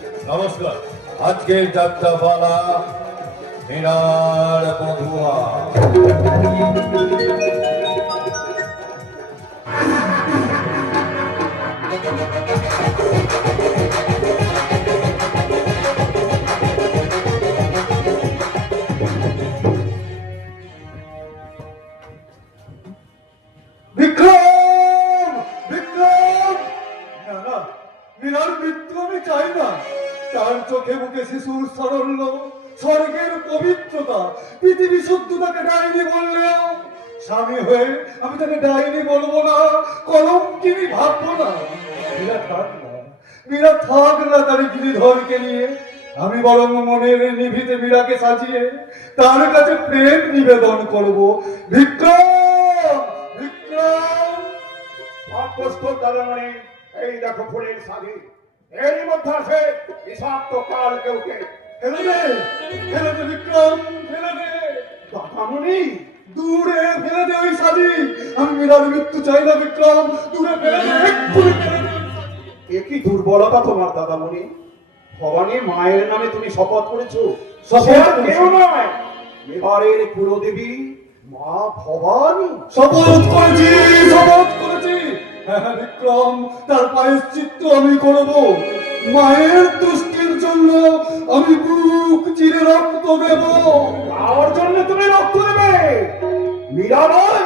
নমস্কার। আজকের যাত্রাপালা মীরার বধুয়া। বিক্রম! বিক্রম! না না, মীরার মৃত্যু আমি চাই না। তার চোখে মুখে শিশুর সারল্য, স্বর্গের পবিত্রতা, পৃথিবী শুদ্ধ তাকে ডাইনি বললেও স্বামী হয়ে আমি তাকে ডাইনি বলবো না, কলঙ্কিনী ভাববো না। মীরা থাক না, মীরা থাক না তার গিরিধরকে নিয়ে। আমি বরং মনের নিভিতে মীরাকে সাজিয়ে তার কাছে প্রেম নিবেদন করব। বিক্রম! বিক্রম! প্রস্তুত দাদামণি, এই দেখো ফুলের সাজি। এরই মধ্যে আছে বিষাক্ত কাল কেউকে। ফেলে দে, ফেলে দে বিক্রম, ফেলে দে। দাদামণি, দূরে ফেলে দে ওই সাজি। আমি মীরার মৃত্যু চাই না বিক্রম, দূরে ফেলে দে, এক্ষুনি ফেলে দে ওই সাজি। এ কি দুর্বলতা তোমার দাদামণি! ভবানী মায়ের নামে তুমি শপথ করেছো। শপথ সে আর করেছি। কেউ নয়, মেবারের কুলদেবী মা ভবানী। শপথ করেছি, শপথ করেছি। হ্যাঁ হ্যাঁ বিক্রম, তার প্রায়শ্চিত্ত আমি করব। মায়ের তুষ্টির জন্য আমি বুক চিরে রক্ত দেব। তার জন্য তুমি রক্ত দেবে? মীরাবাই,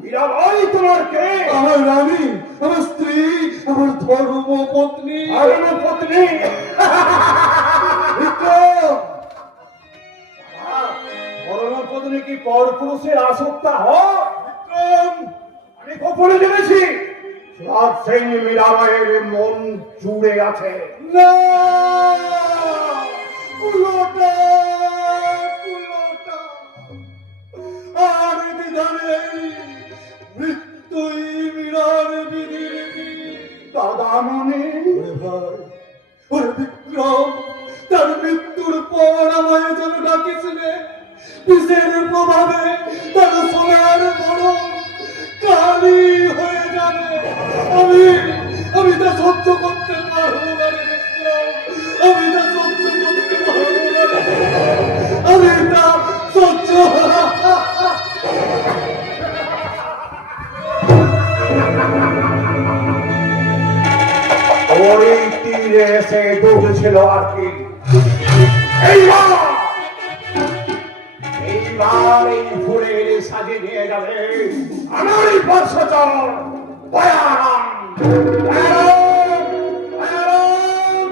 মীরাবাই তোমার কে? আমার রানী, আমার স্ত্রী, আমার ধর্ম পত্নী। ধর্মপত্নী। বিক্রম! ধর্মপত্নী কি পরপুরুষের আসক্তা হয়? বিক্রম! আমি গোপনে জেনেছি রাজ সিং মীরাবাইয়ের মন জুড়ে আছে। না! কুলোটা! কুলোটা! আর বিধানে মৃত্যুই মীরার বিধির বিধি। দাদামণি, ওরে ভাই, ওরে বিক্রম, তার মৃত্যুর পর আমায় যেন ডাকিস রে। বিষের প্রভাবে তার সোনার মরণ কালি হয়ে যাবে। আমি আমি তা সহ্য করতে পারবো না রে বিক্রম, আমি তা সহ্য করতে পারবো না রে। আমি তা সহ্য ওই তীরে এসে ডুবেছিল আর কি। এইবার এইবার এই ফুলের সাজে নিয়ে যাবে আমারই বর্ষচর দয়ারাম। দয়ারাম, দয়ারাম।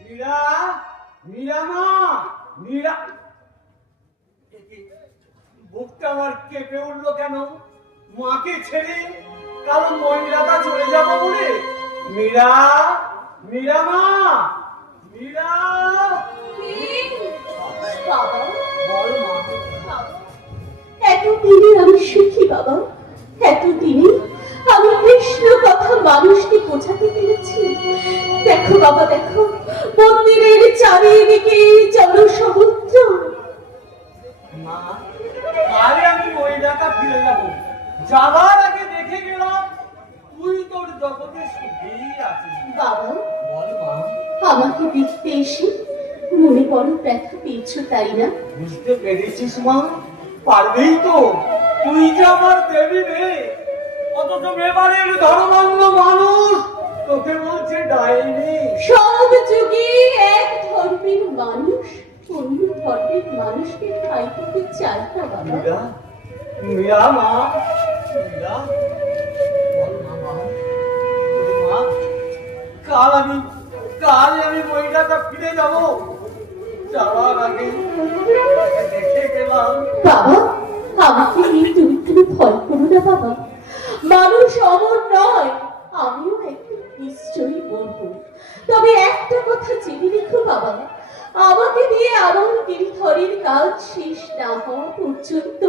মীরা, মীরা মা, মীরা। বুকটা আমার কেঁপে উঠলো কেন? মাকে ছেড়ে কারণ মহিলাটা চলে যাবো বলে। মীরা, মীরা মা, মীরা। বাবা, বল মা। এতদিনে আমি সুখী বাবা, এতদিনে আমি কৃষ্ণ কথা মানুষকে বোঝাতে পেরেছি। দেখো বাবা, দেখো মন্দিরের চারিদিকে জনসমুদ্র। মা, কালে আমি মহিলাটা ফিরে যাবো। যাবার আগে দেখে গেলাম তুই তোর জগতে সুখেই আছিস। বাবা, বল মা। আমাকে দেখতে এসে মনে বড় ব্যথা পেয়েছ তাই না? বুঝতে পেরেছিস মা? পারবেই তো, তুই যে আমার দেবী মেয়ে, অথচ মেবারের ধর্মান্ধ মানুষ তোকে বলছে ডাইনি। সব যুগে এক ধর্মের মানুষ অন্য ধর্মের মানুষকে ঠাঁই করতে চায় না বাবা। মীরা, মীরা মা, মীরা। বল মা, মা। বল মা, কাল আমি মহিলাটা ফিরে যাব। যাওয়ার আগে দেখে গেলাম। বাবা, আমাকে নিয়ে তুমি কোনো ভয় করো না বাবা। মানুষ অমর নয়, আমিও একদিন নিশ্চয়ই মরবো। তবে একটা কথা জেনে রেখো বাবা, আমাকে দিয়ে আমার গিরিধরের কাজ শেষ না হওয়া পর্যন্ত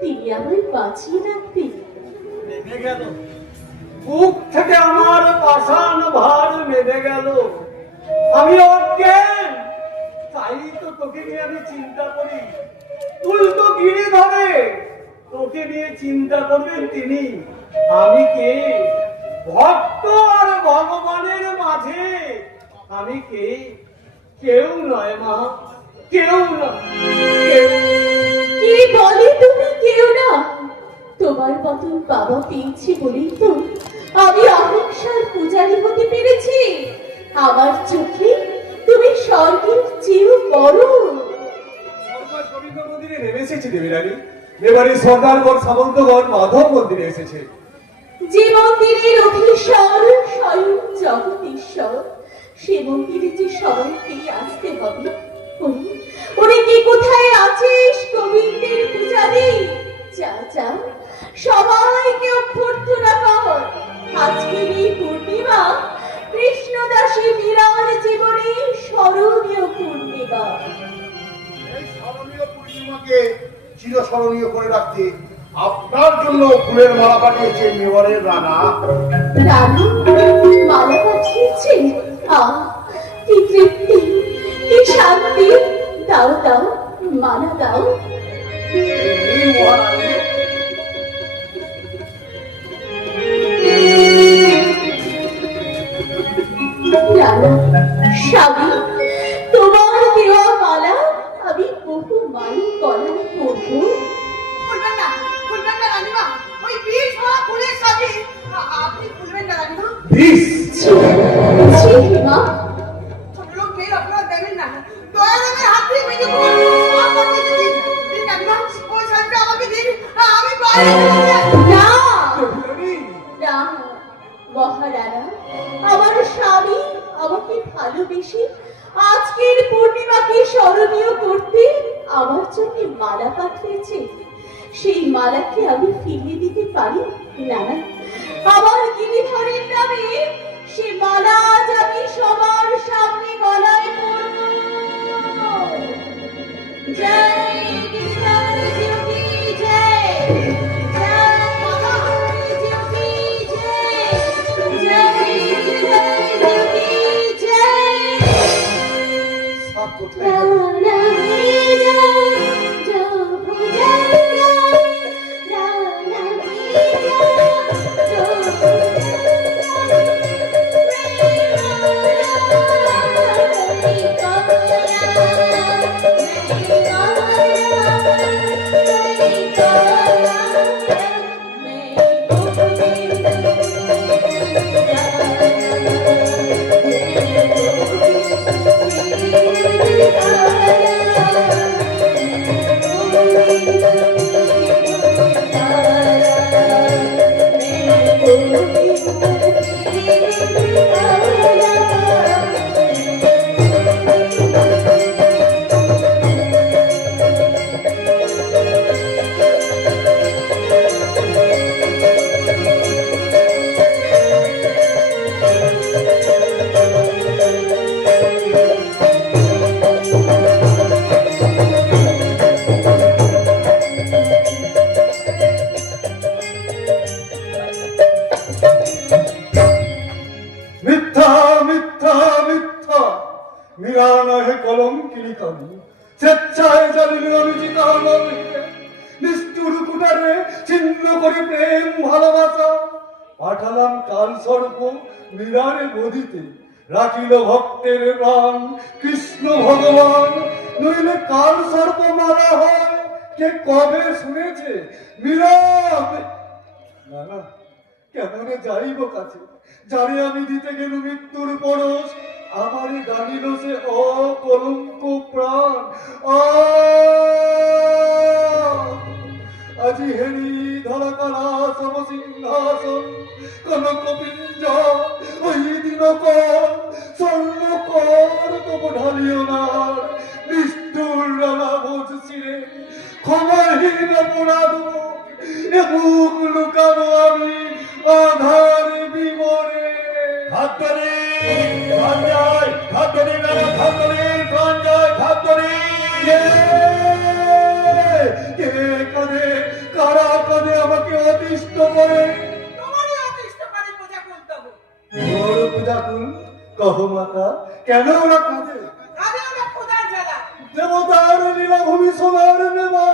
তিনি আমায় বাঁচিয়ে রাখবেন। নেমে গেল বুক থেকে আমার পাষাণ ভার নেমে গেল। আমি অজ্ঞান, তাই তো তোকে নিয়ে আমি চিন্তা করি। তুই তো গিরিধরে, তোকে নিয়ে চিন্তা করবেন তিনি। আমি কে? ভক্ত আর ভগবানের মাঝে আমি কে? কেউ নয় মা, কেউ নয়। কি বলে তুমি কেউ না? তোমার মতন বাবা পেয়েছি বলেই তো আমি অহিংসার পূজারী হতে পেরেছি। আমার চোখে তুমি স্বর্গের চেয়েও বড়। সরকার গোবিন্দ মন্দিরে নেমে এসেছে দেবীরানী। এবারে সর্দারগণ সামন্তগণ মাধব মন্দিরে এসেছে। যে মন্দিরের অধীশ্বর স্বয়ং জগদীশ্বর, সে মন্দিরে যে সবাইকেই আসতে হবে। ওরে কি কোথায় আছিস গোবিন্দের পূজারী? যা যা, সবাইকে অভ্যর্থনা কর। আজকের এই পূর্ণিমা কৃষ্ণদাসী মীরার জীবনে স্মরণীয় পূর্ণিমা। এই স্মরণীয় পূর্ণিমাকে চিরস্মরণীয় করে রাখতে আপনার জন্য ফুলের মালা পাঠিয়েছে মেওয়ারের রানা। রানী মালা পাঠিয়েছে? কি তৃপ্তি, কি শান্তি। দাও দাও, মালা দাও। এই মহারানী রানা, স্বামী, তোমার দেওয়া মালা আমি বহু মায়ের গলায় পরবো। খুলবেন না রানীমা, ওই বিষ হওয়া ফুলের সাথে আপনি খুলবেন না রানীমা। ছি মা, ছোট লোক মেয়ের অপরাধ দেবেন না। দয়া করে হাত দিয়ে মেজে দিন রানীমা, ওই শাড়িটা আমাকে দিন, আমি বাইরে চলে যাই। না দেবীরানী, না মহারানা, আমার স্বামী আমাকে ভালোবেসে আজকের পূর্ণিমাকে স্মরণীয় করতে আমার জন্য মালা পাঠিয়েছে। সেই মালাকে আমি ফিরিয়ে দিতে পারি না। আমার গিরিধরের নামে সে মালা আজ আমি সবার সামনে গলায় পরব। জয় গিরিধর যোগী জয়, জয় মহাবীর যোগী জয়, জয় গিরিধর যোগী জয়। সাপ কোথায়? মিথ্যা মিথ্যা মিথ্যা। মীরা নহে কলঙ্কিনী কামি, স্বেচ্ছায় জানিল আমি জিতা নহিবে। নিষ্ঠুর কুটারে ছিন্ন করে প্রেম ভালোবাসা, পাঠালাম কাল সর্প মীরারে বধিতে। রাখিল ভক্তের প্রাণ কৃষ্ণ ভগবান, নইলে কাল সর্প মারা হয় কে কবে শুনেছে? মীরা না না, কেমনে যাইব কাছে, জানি আমি দিতে গেল মৃত্যুর পরশ। আমারে জানিল সে অকলঙ্ক প্রাণ। আজি হেরি ধরা কালা সম সিংহাসন, কনক পিঞ্জ ওই দিন স্বর্ণ কর তবু ঢালিও না। নিষ্ঠুর রানা বলছি রে, ক্ষমাহীন অপরাধ এ বুক লুকাবো আমি আধার বিমরে। খাদ্যরি সঞ্জয়, খাদ্যরি মেলা, খাদ্যরি সঞ্জয়, খাদ্যরি। কে কাঁদে, কারা কাঁদে আমাকে অতিষ্ঠ করে? তোমারই অতিষ্ঠ করে পূজা করতে হবে। বড় পূজা কুল কহ মাতা, কেন ওরা কাঁদে? আরে ওরা খোদার জ্বালা। দেবতার লীলাভূমি সোনার নেবা,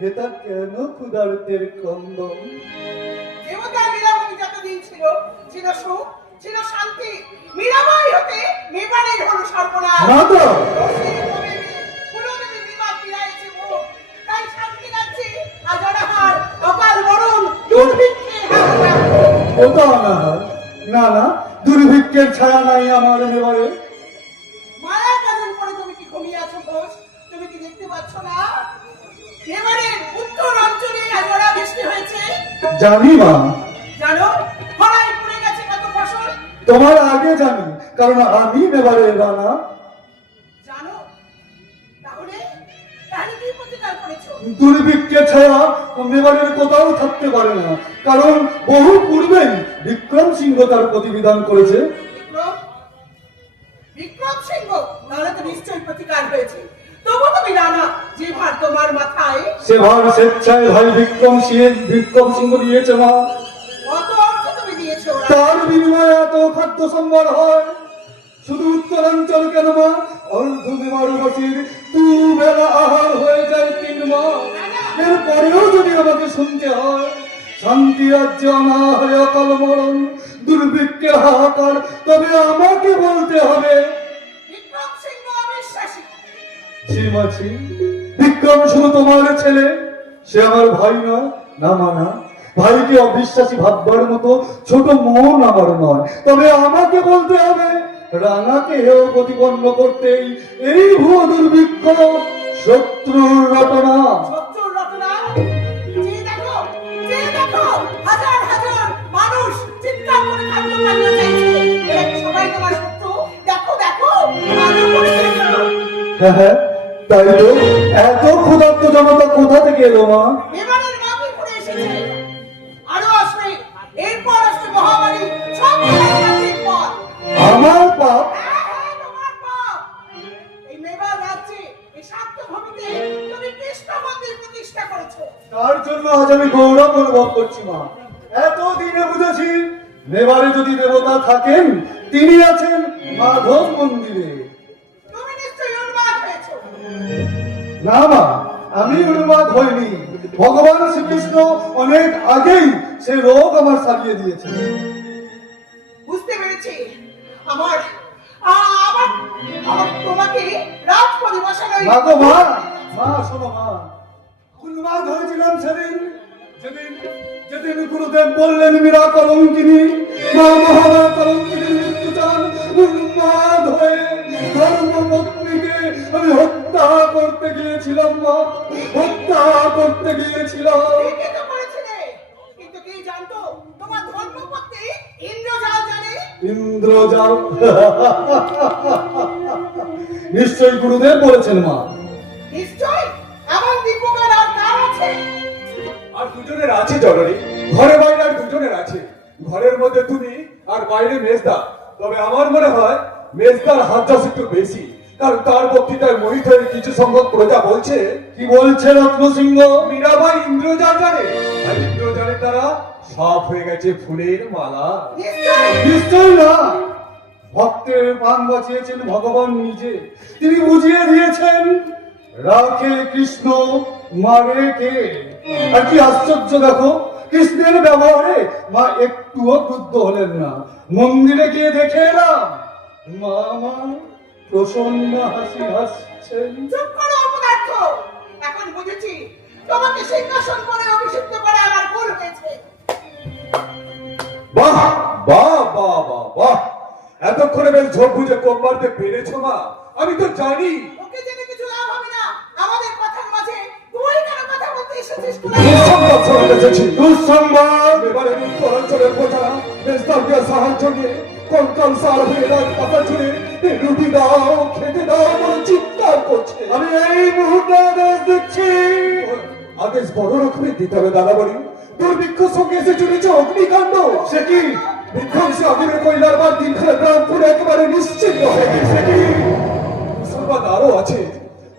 হেতা কেন ক্ষুধার্তের কন্দন? দেবতার মীরাবাই যতদিন ছিল ছিল সুখ ছিল শান্তি, মীরাবাই হতে মেবারের হলো সর্বনাশ। মাতা কুলদেবী বিবাহ ফিরাইছে মুখ, তাই শান্তি লাগছে আজ অনাহার অকাল মরণ দুর্ভিক্ষের হাহাকার। ওটা অনাহার না না, দুর্ভিক্ষের ছায়া নাই আমার মেবারে। মায়া কাজল করে তুমি কি ঘুমিয়ে আছো ঘোষ? তুমি কি দেখতে পাচ্ছ না এবারে উত্তর অঞ্চলে আজ বৃষ্টি হয়েছে? জানি মা, জানো খরায় পড়ে গেছে কত ফসল? তোমার আগে জানি, কারণ আমি মেবারের রানা। জানো তাহলে তাহলে কি প্রতিকার করেছো? দুর্ভিক্ষের ছায়া মেবারের কোথাও থাকতে পারে না, কারণ বহু পূর্বেই বিক্রম সিংহ তার প্রতিবিধান করেছে। বিক্রম বিক্রম সিংহ, তাহলে তো নিশ্চয়ই প্রতিকার হয়েছে। তবু তুমি জানা যে ভার তোমার মাথায়, সে ভার স্বেচ্ছায় ভাই বিক্রম সিংহ দিয়েছে মা। কত অর্থ তুমি দিয়েছো ওরা? তার বিনিময়ে এত খাদ্য সম্ভার হয়। শুধু উত্তরাঞ্চল কেন মা, অর্ধ মেবারবাসীর দুবেলা আহার হয়ে যায় 3 মাস। এরপরেও যদি আমাকে শুনতে হয় শান্তি রাজ্যে অনাহারে অকাল মরণ দুর্ভিক্ষের হাহাকার, তবে আমাকে বলতে হবে বিক্রম সিংহ অবিশ্বাসী। শ্রীমাছি, বিক্রম শুধু তোমার ছেলে, সে আমার ভাই নয়। না মানা, ভাইকে অবিশ্বাসী ভাববার মতো ছোট মন আমার নয়, তবে আমাকে বলতে হবে রানাকে হেয় প্রতিপন্ন করতেই এই ভুয়ো দুর্ভিক্ষ শত্রুর রটনা। শত্রুর রটনা? যে দেখো হাজার হাজার মানুষ চিৎকার করে খাদ্য পানীয় চাইছে, এরা কি সবাই তোমার শত্রু? দেখো দেখো আলো করে দেখো। হ্যাঁ হ্যাঁ, তাই তো। এত ক্ষুধার্ত জনতা কোথা থেকে এলো মা? এবারের মাটি পড়ে এসেছে, আরো আসবে, এরপর আসবে মহামারী, সব রাজ্যের পর। আমার পাপ? হ্যাঁ, হ্যাঁ, তোমার পাপ। এই মেবার রাজ্যে এই শান্ত ভূমিতে তুমি কৃষ্ণ মন্দির প্রতিষ্ঠা করেছো। তার জন্য আজ আমি গৌরব অনুভব করছি মা। এতদিনে বুঝেছি মেবারে যদি দেবতা থাকেন তিনি আছেন মাধব মন্দিরে। তুমি নিশ্চয়ই উন্মাদ হয়েছো। না মা, আমি উন্মাদ হইনি। ভগবান শ্রীকৃষ্ণ অনেক আগেই সে রোগ আমার সারিয়ে দিয়েছে। বুঝতে পেরেছি। আমার আমার আমার তোমাকে রাজ পরিবেশনায় মা গো মা, মা শোনো মা, উন্মাদ হয়েছিলাম সেদিন যেদিন যেদিন গুরুদেব বললেন মীরা কলঙ্কিনী, মা মহামায়া কলঙ্কিনীর মৃত্যু চান। উন্মাদ হয়ে ধর্মপত্নীকে আমি হত্যা করতে গিয়েছিলাম মা, হত্যা করতে গিয়েছিলাম। ঠিকই তো করেছিলে, কিন্তু কি জানতো তোমার ধর্মপত্নী ইন্দ্রজাল জানে? ইন্দ্রজাল? নিশ্চয়ই গুরুদেব বলেছেন মা। নিশ্চয়, এমন দিব্যজ্ঞান আর কার আছে? আর দুজনের আছে জননী, ঘরে বাইরে আর দুজনের আছে। ঘরের মধ্যে তুমি আর বাইরে মেজদা। তবে আমার মনে হয় মেজদার হাত চাষ একটু বেশি, কারণ তার বক্তৃতায় মোহিত হয়ে কিছু সংখ্যক প্রজা বলছে, কি বলছে রত্নসিংহ? মীরাবাই ইন্দ্রজাল জানে, আর ইন্দ্রজালের দ্বারা সব হয়ে গেছে ফুলের মালা। নিশ্চয় নিশ্চয় না, ভক্তের প্রাণ বাঁচিয়েছেন ভগবান নিজে। তিনি বুঝিয়ে দিয়েছেন রাখে কৃষ্ণ মারে কে। আর কি আশ্চর্য দেখো, কৃষ্ণের ব্যবহারে মা একটুও ক্রুদ্ধ হলেন না। মন্দিরে গিয়ে দেখে এলাম মা প্রসন্ন হাসি হাসছেন। চুপ করো অপদার্থ। এখন বুঝেছি তোমাকে সিংহাসন করে অভিষিক্ত করে আমার ভুল হয়েছে। বাহ বাহ বাহ বাহ বাহ, এতক্ষণে বেশ ঝোপ বুঝে কম মারতে পেরেছো মা। আমি তো জানি ওকে জেনে কিছু লাভ হবে না। আমাদের কথার মাঝে তুই কেন কথা বলতে এসেছিস? দুঃসংবাদ শোনাতে এসেছি। দুঃসংবাদ? এবারে উত্তরাঞ্চলের প্রজারা মেজদাকে সাহায্য নিয়ে কঙ্কাল সার হয়ে রাত পাতা জুড়ে রুটি দাও খেতে দাও বলে চিৎকার করছে। আমি এই মুহূর্তে আদেশ দিচ্ছি। আদেশ বড় রকমের দিতে হবে দাদাবাড়ি। দুর্ভিক্ষ সঙ্গে এসে চলেছে অগ্নিকাণ্ড। সে কি? বিধ্বংসী আগুনে কইলার বার দিনখানে গ্রাম পুরো একেবারে নিশ্চিন্ন হয়ে গেছে। মুসলমান আরো আছে,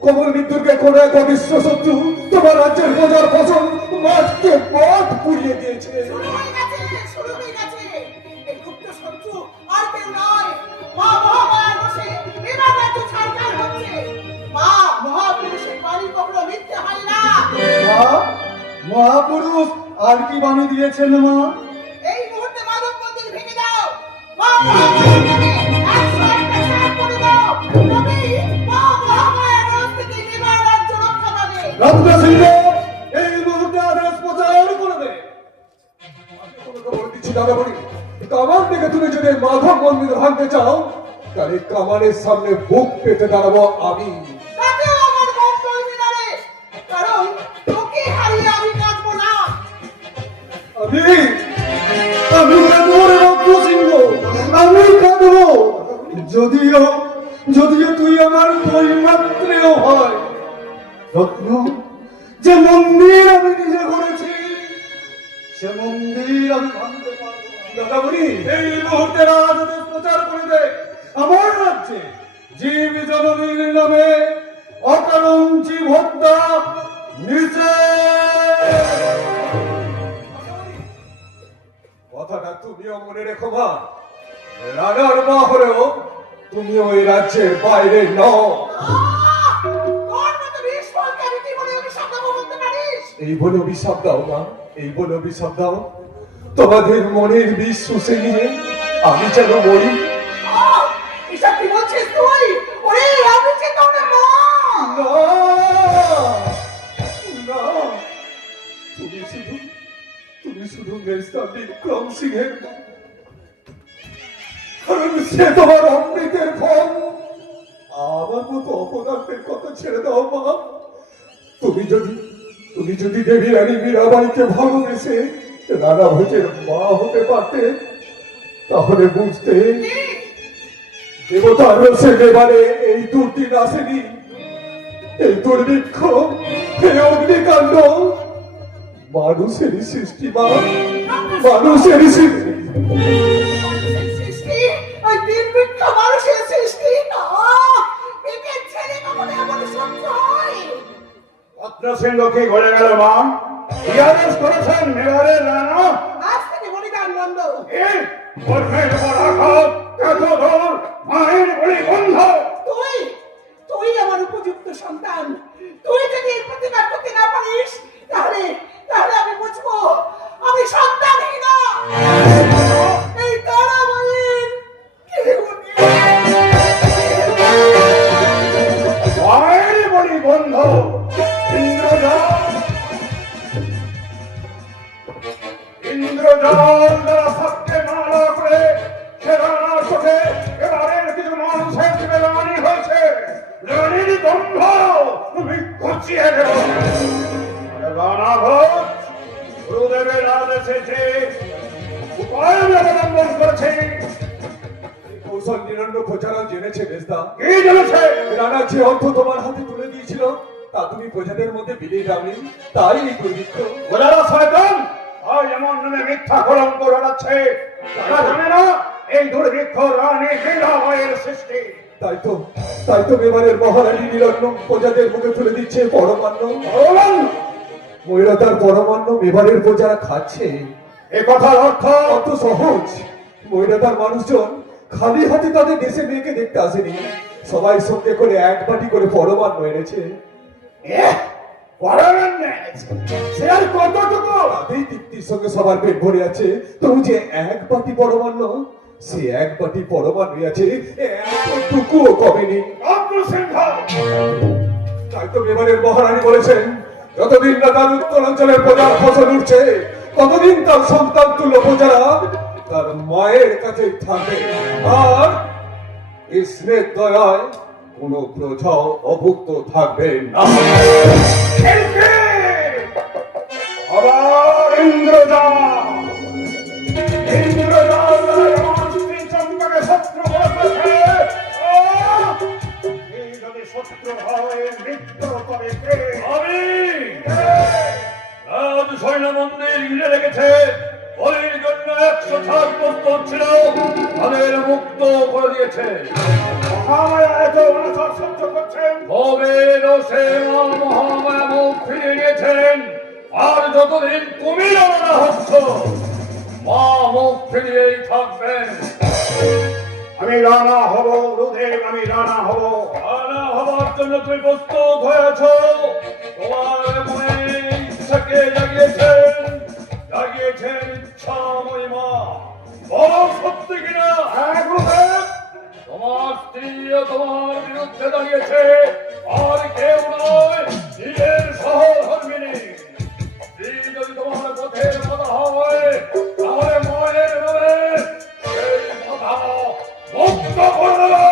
কমল মৃত্যুকে কোন এক অবিশ্ব শত্রু তোমার রাজ্যের প্রজার ফসল মাঠকে পথ পুড়িয়ে দিয়েছে। শুরু হয়ে গেছে, শুরু হয়ে গেছে। এই গুপ্ত শত্রু আর কেউ নয়, মা মহামায়ার বসে এবার রাজ্য ছাড়খাড় হচ্ছে। মা মহাপুরুষের বাণী কখনো মিথ্যে হয় না। মা মহাপুরুষ আর কি বাণী দিয়েছেন মা? এই মুহূর্তে মাধব মন্দির ভেঙে দাও। মা মহামায়াকে 101টা সাপ করে দাও। তবেই মা মহামায়ার হাত থেকে মেবার রাজ্য রক্ষা পাবে। রত্ন সিংহ এই মুহূর্তে আদেশ প্রচার করে দে। তোমাকে বলে দিচ্ছি দাদামণি, কামান থেকে তুমি যদি মাধব মন্দির ভাঙতে চাও তাহলে কামানের সামনে বুক পেতে দাঁড়াবো আমি। তাতেও আমার মন চলবে না রে। কারণ তোকে হারিয়ে আমি বাঁচবো না। আমি কাঁদবো রে রত্ন সিংহ, আমি কাঁদবো। যদিও যদিও তুই আমার বৈমাত্রেও হয়। রত্ন, যে মন্দির আমি নিজে করেছি সে মন্দির আমি ভাঙতে পারবো না। দাদামণি, এই মুহূর্তে রাজদেশ প্রচার করে দে। আমার রাজ্যে জীব জননীর নামে অকারণ জীব হত্যা নিষেধ। কথাটা তুমিও মনে রেখো মা, রানার মা হলেও তুমিও এই রাজ্যের বাইরে নও। তোর মতো নিষ্ফলকে আমি কি করে অভিশাপ দেবো বলতে পারিস? এই বলে অভিশাপ দাও না, এই বলে অভিশাপ দাও। তোমাদের মনের বিষ শুষে নিয়ে আমি যেন মরি। এসব কি বলছিস তুই? ওরে আমি যে তোর মা। না, না, তুমি শুধু মেজদা বিক্রম সিংহের মা। কারণ সে তোমার অমৃতের ফল। আমার মতো অপদার্থের কথা ছেড়ে দাও মা। তুমি যদি দেবী রানী মীরাবাইকে ভালোবেসে রানা ভোজের মা হতে পারতে তাহলে বুঝতে দেবতার রসে এবারে এই দুর্দিন আসেনি। এই দুর্ভিক্ষ, এই অগ্নিকাণ্ড মানুষেরই সৃষ্টি মা, মানুষেরই সৃষ্টি। সৃষ্টি ওই দুর্ভিক্ষ মানুষের সৃষ্টি না। একে ছেড়ে কখনো এমন শত্রু হয়? রত্ন সিংহ কি ঘরে গেল মা? কি আদেশ করেছেন মেবারের রানা? আজ থেকে বলিদান বন্ধ। এই কর্মের উপর আঘাত, এত দূর মায়ের বলি বন্ধ। তুই আমার উপযুক্ত সন্তান। তুই যদি এর প্রতিকার করতে না পারিস তাহলে আমি বুঝবো আমি সন্তানহীনা। এই তারা মায়ের কেউ নেই। মায়ের বলি বন্ধ। ইন্দ্রজাল দ্বারা সবকে মালা করে সে রানার চোখে এবারের কিছু মানুষের জীবে রানী হয়েছে। রানীর গন্ধ তুমি ঘুচিয়ে দেব। রানা ভোজ গুরুদেবের আদেশে যে উপায় আমি অবলম্বন করেছি। কৌশল নিরন্ন প্রচারক জেনেছে বেজদা। কি জেনেছে? রানা যে অর্থ তোমার হাতে তুলে দিয়েছিল তা তুমি প্রজাদের মধ্যে বিলিয়ে দাওনি, তাই এই দুর্ভিক্ষ। ওনারা শয়তান আর এমন নামে মিথ্যা কলঙ্ক রটাচ্ছে। তারা জানে না এই দুর্ভিক্ষ রানী মীরাবাইয়ের সৃষ্টি। তাই তো এবারের মহারানী নিরন্ন প্রজাদের মুখে তুলে দিচ্ছে পরমান্ন। মহিলাতার পরমান্ন এবারের প্রজারা খাচ্ছে। এ কথার অর্থ অত সহজ। মহিলাতার মানুষজন খালি হাতে তাদের দেশে মেয়েকে দেখতে আসেনি, সবাই সঙ্গে করে এক বাটি করে পরমান্ন এনেছে। সে আর কতটুকু? তাতেই তৃপ্তির সঙ্গে সবার পেট ভরে আছে। তবু যে এক বাটি পরমান্ন, সে এক বাটি পরমান্ন আছে এতটুকুও কমেনি। তাই তো এবারের মহারানী বলেছেন যতদিন না তার উত্তরাঞ্চলের প্রজার ফসল উঠছে ততদিন তার সন্তান তুল্য প্রজারা তার মায়ের কাছে থাকবে, আর কৃষ্ণের দয়ায় কোন প্রজা অভুক্ত থাকবে না। আবার ইন্দ্রজাল আমার স্ত্রী চম্পাকে শত্রু করেছে। এই যদি শত্রু হয় মৃত্যু তবে কে? আমি রাজ সৈন্য মন্দির ঘিরে রেখেছে। বলির জন্য 100 প্রস্তুত ছিল, তাদের মুক্ত করে দিয়েছে। মহামায়া এত অনাচার সহ্য করছেন, ভবের রোষে মহামায়া মুখ ফিরিয়ে নিয়েছেন। আর যতদিন তুমি রানা হচ্ছ মা মুখ ফিরিয়েই থাকবেন। আমি রানা হব রুদেব, আমি রানা হব। রানা হবার জন্য তুমি প্রস্তুত হয়েছ। তোমার মনে হিংসাকে জাগিয়েছেন ইচ্ছাময়ী মা। বলো সত্যি কিনা? তোমার স্ত্রীও তোমার বিরুদ্ধে দাঁড়িয়েছে, আর কেউ নয়, নিজের সহধর্মিণী। স্ত্রী যদি তোমার পথের বাধা হয়, তাহলে মায়ের নামে সেই বাধা মুক্ত করে দেবে।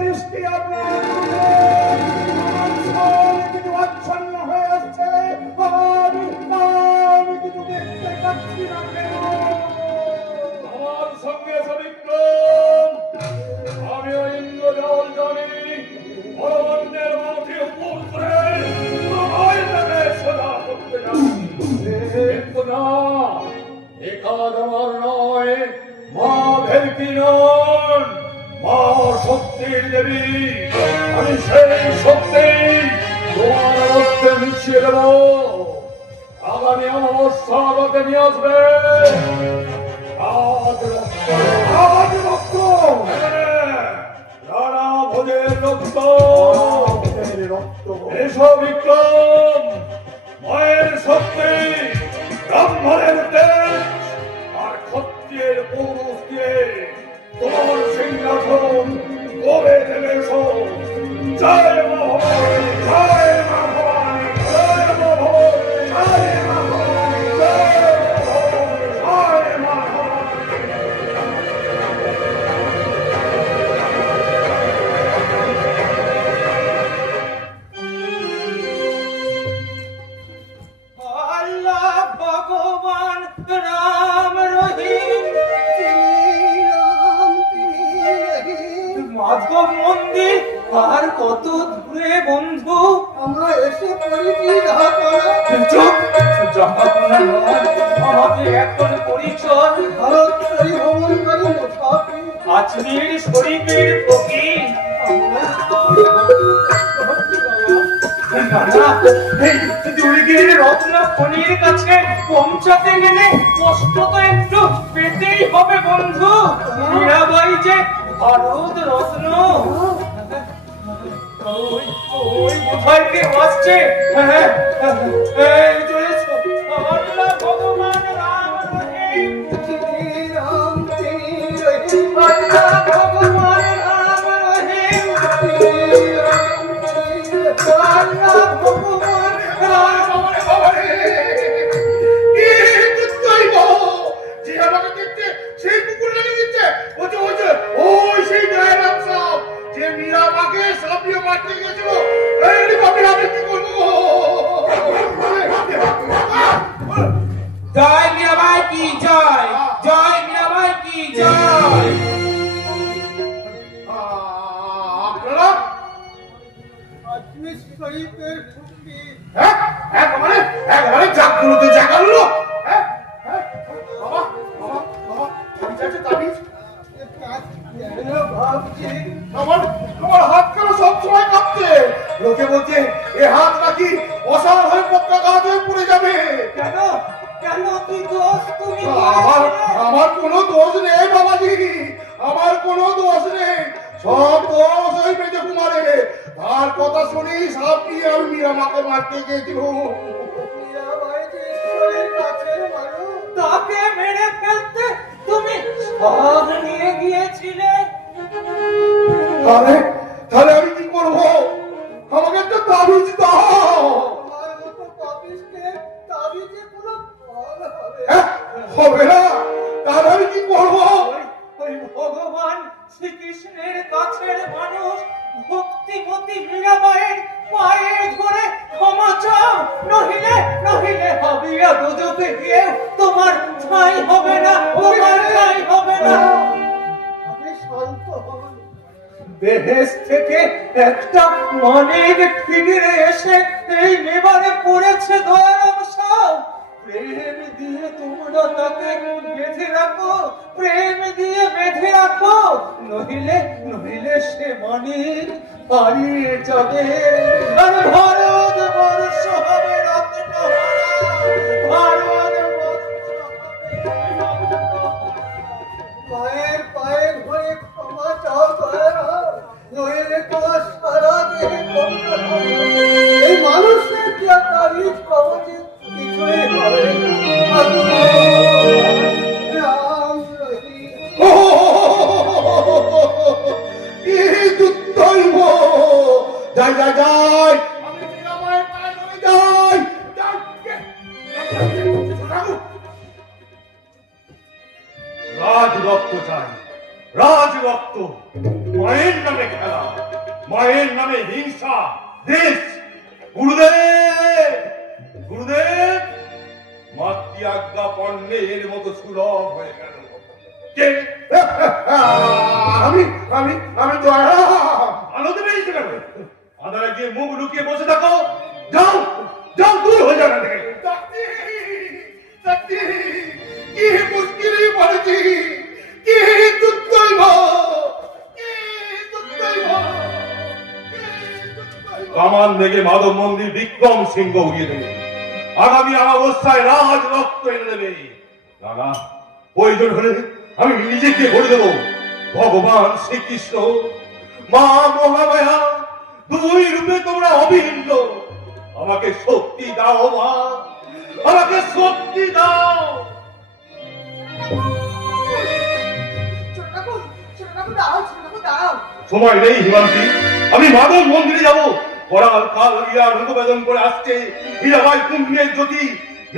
দৃষ্টি আপনার কিছু আচ্ছন্ন হয়ে আসছে, আমি কিছু দেখতে পাচ্ছি না কেন? আমার সঙ্গে সবিক্রম, আমিও ইন্দ্রজাল জানি, বড়বন্যের মাঠে উপর করে তোমায় নেমে সোজা করতে যাচ্ছি। কিন্তু না, এ কাজ আমার নয়, মা ভেলকি নন, মা শক্তির দেবী। আমি সেই শক্তি তোমার মধ্যে মিশিয়ে দেব। আগামী অমাবস্যা আমাকে নিয়ে আসবে। আজ রক্ত, রানা ভোজের রক্ত, এসো বিক্রম, মায়ের শক্তি, ব্রাহ্মণের তেজ আর ক্ষত্রিয়ের পৌরুষ দিয়ে তোমার সিংহাসন গড়ে দেবে। এসো। জয় মা ভবানী, জয় মা ভবানী, জয় মা ভবানী, জয় মা ভবানী, জয় মা ভবানী, জয় মা ভবানী। আল্লাহ ভগবান রাম রহিম, মাধব মন্দির আর কত দূরে বন্ধু? আমরা এসে পড়েছি ঢাকা। চুপ, জাহাপনা নয়, আমাদের এখন পরিচয় ভারত পরিভ্রমণকারী মুসাফির। আজমির শরীফের ফকির। দুর্গের রত্ন খনির কাছে পৌঁছাতে গেলে কষ্ট তো একটু পেতেই হবে বন্ধু। মীরাবাই যে ভারত রত্ন। ওই কোথায় কে আসছে? এই যে আল্লাহ ভগবান রাম রহিম, রাম তিনি রহিম, আল্লাহ ভগবান রাম রহিম, আল্লাহ ভগবান রাম। যে আমাকে দেখতে সেই কুকুর লাগিয়ে দিচ্ছে, ওই সেই দয়ারাম সাহেব যে মীরাবাকে সাপিয়ে মারতে গিয়েছিল। এই বাপরে, আমি কি করবো? জয় মীরাবাই কি জয়, জয় মীরাবাই কি জয়। আপনারা আজমির শরীফের ফকির। একবারে জাগ্রত জাগালো। বাবা, বাবা, বাবা, তাবিজ আছে, তাবিজ। কেন ভাবছি আমার হাত কেন সবসময় কাঁপছে? লোকে বলছে এ হাত নাকি অসার হয়ে পক্কা গাছ হয়ে পড়ে যাবে। কেন কেন কি দোষ তুমি আমার কোনো দোষ নেই বাবাজি, আমার কোনো দোষ নেই। সব দোষ ওই মেজে কুমারে। তার কথা শুনি সব নিয়ে আমি মীরামাকে মারতে গিয়েছিলাম। মীরাবাই যে ঈশ্বরের কাছের মানুষ। তাকে মেরে ফেলতে তুমি সব নিয়ে গিয়েছিলে। তাহলে আমি কি করবো? আমাকে একটা তাবিজ দাও। আমার মতো পাপিষ্ঠে তাবিজে কোনো ফল হবে না। হ্যাঁ, হবে না? তাহলে আমি কি করবো? ওই ভগবান শ্রীকৃষ্ণের কাছের মানুষ ভক্তিমতী মীরাবাইয়ের পায়ে ধরে ক্ষমা চাও, নহিলে নহিলে হাবিয়া দুজকে গিয়ে তোমার ঠাঁই হবে না, তোমার ঠাঁই হবে না। আপনি শান্ত হন। বেহেশত থেকে একটা মানিক ফিরে এসে এই মেবারে পড়েছে দয়ারাম সাহেব। প্রেম দিয়ে তোমরা তাকে বেঁধে রাখো, প্রেম দিয়ে বেঁধে রাখো, নহিলে নহিলে সে মানিক হারিয়ে যাবে। আর ভারত বর্ষ হবে রত্নহারা, ভারত বর্ষ হবে রত্নহারা। মায়ের রক্ত, মায়ের নামে খেলা, মায়ের নামে হিংসা, দেশ। গুরুদেব, গুরুদেব, মাতৃ আজ্ঞা পণ্যের মতো সুলভ হয়ে গেল। কে? আমি আমি আমি তো আলোতে বেরিয়েছে কেন? আদারে গিয়ে মুখ লুকিয়ে বসে থাকো। যাও, যাও, দূর হয়ে যাবে থেকে। কি মুশকিলে পড়েছি, কি দুঃখই কামান থেকে মাধব মন্দির বিক্রম সিংহ উড়িয়ে দেবে। আগামী অমাবস্যায় রাজ রক্ত এনে দেবে। দাদা, প্রয়োজন হলে আমি নিজেকে বলে দেবো। ভগবান শ্রীকৃষ্ণ, মা মহামায়া, দুই রূপে তোমরা অভিন্ন। আমাকে শক্তি দাও মা, আমাকে শক্তি দাও। সময় নেই হিমান্তি, আমি মাধব মন্দিরে যাবো। পরাল কাল হীরা রূপবেদন করে আসছে। হীরাবাই কুণ্ডের জ্যোতি,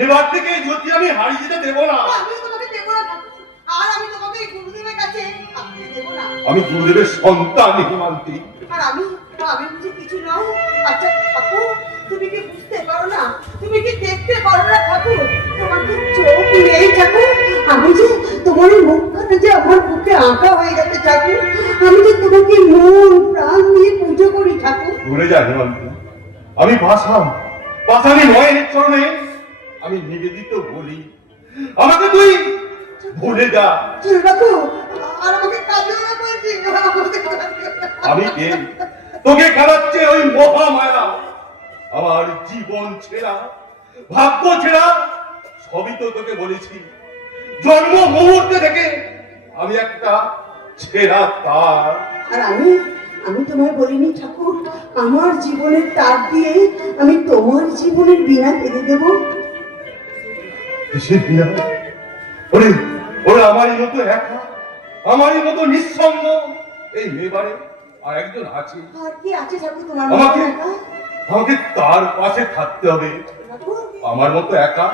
এবার থেকে জ্যোতি আমি হারিয়ে যেতে দেবো না। আমিও তোমাকে দেবো না ঠাকুর, আর আমি তোমাকে এই গুরুদেবের কাছে থাকতে দেবো না। আমি গুরুদেবের সন্তান হিমান্তি। আর আমি বুঝি কিছু নয়। আচ্ছা ঠাকুর, তুমি কি বুঝতে পারো না, তুমি কি দেখতে পারো না ঠাকুর? তোমার কি চোখ নেই ঠাকুর? আমি যে তোমার এই মুখখানা যে আমার বুকে আঁকা হয়ে গেছে ঠাকুর, আমি যে তোমাকে মন প্রাণ দিয়ে পুজো করি ঠাকুর। ভুলে যা হিমান্তি, আমি পাশানি নয়ের চরণে আমি নিবেদিত বলি। আমাকে তুই ভুলে যা। ঠাকুর, আর আমাকে কাঁদিও না বলছি, আমাকে কাঁদিও না। আমি কে? তোকে কাঁদাচ্ছে ওই মহামায়া। আমার জীবন ছেড়া, ভাগ্য ছেড়া, সবই তো তোকে বলেছি। জন্ম মুহূর্তে থেকে আমি একটা ছেড়া তার। আর আমি তোমায় বলিনি ঠাকুর, আমার জীবনের তার দিয়ে আমি তোমার জীবনের বিনা কেঁদে দেবো। কিসের বিনা? ওরে ওরে, আমারই মতো একা, আমারই মতো নিঃসঙ্গ এই মেবারে আর একজন আছে। আর কি আছে ঠাকুর তোমার আমাকে মতো একা? আমাকে তার পাশে থাকতে হবে। ঠাকুর, আমার মতো একা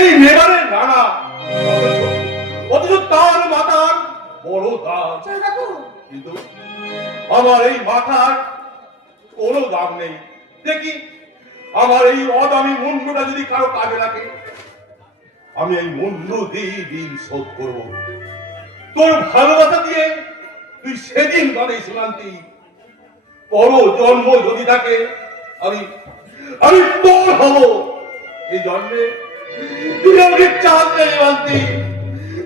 এই মেবারের রানা, অথচ তার মাথার বড় দাম। ঠাকুর, কিন্তু আমার এই মাথার কোনো দাম নেই। দেখি আমার এই অদামি মুন্ডটা যদি কারো কাজে লাগে, আমি এই মুন্ড দিয়ে ঋণ শোধ করবো। তোর ভালোবাসা দিয়ে তুই সেদিন মানে সীমান্তি, পর জন্ম যদি থাকে আমি আমি তোর হব। এই জন্মে তুই আমাকে চাঁদ নেই সীমান্তি,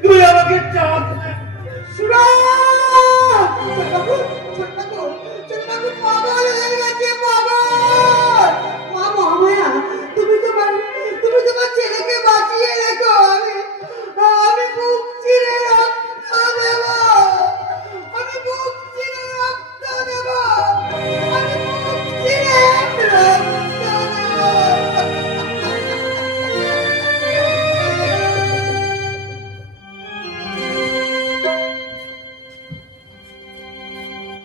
তুই আমাকে চাঁদ। সুরাজ!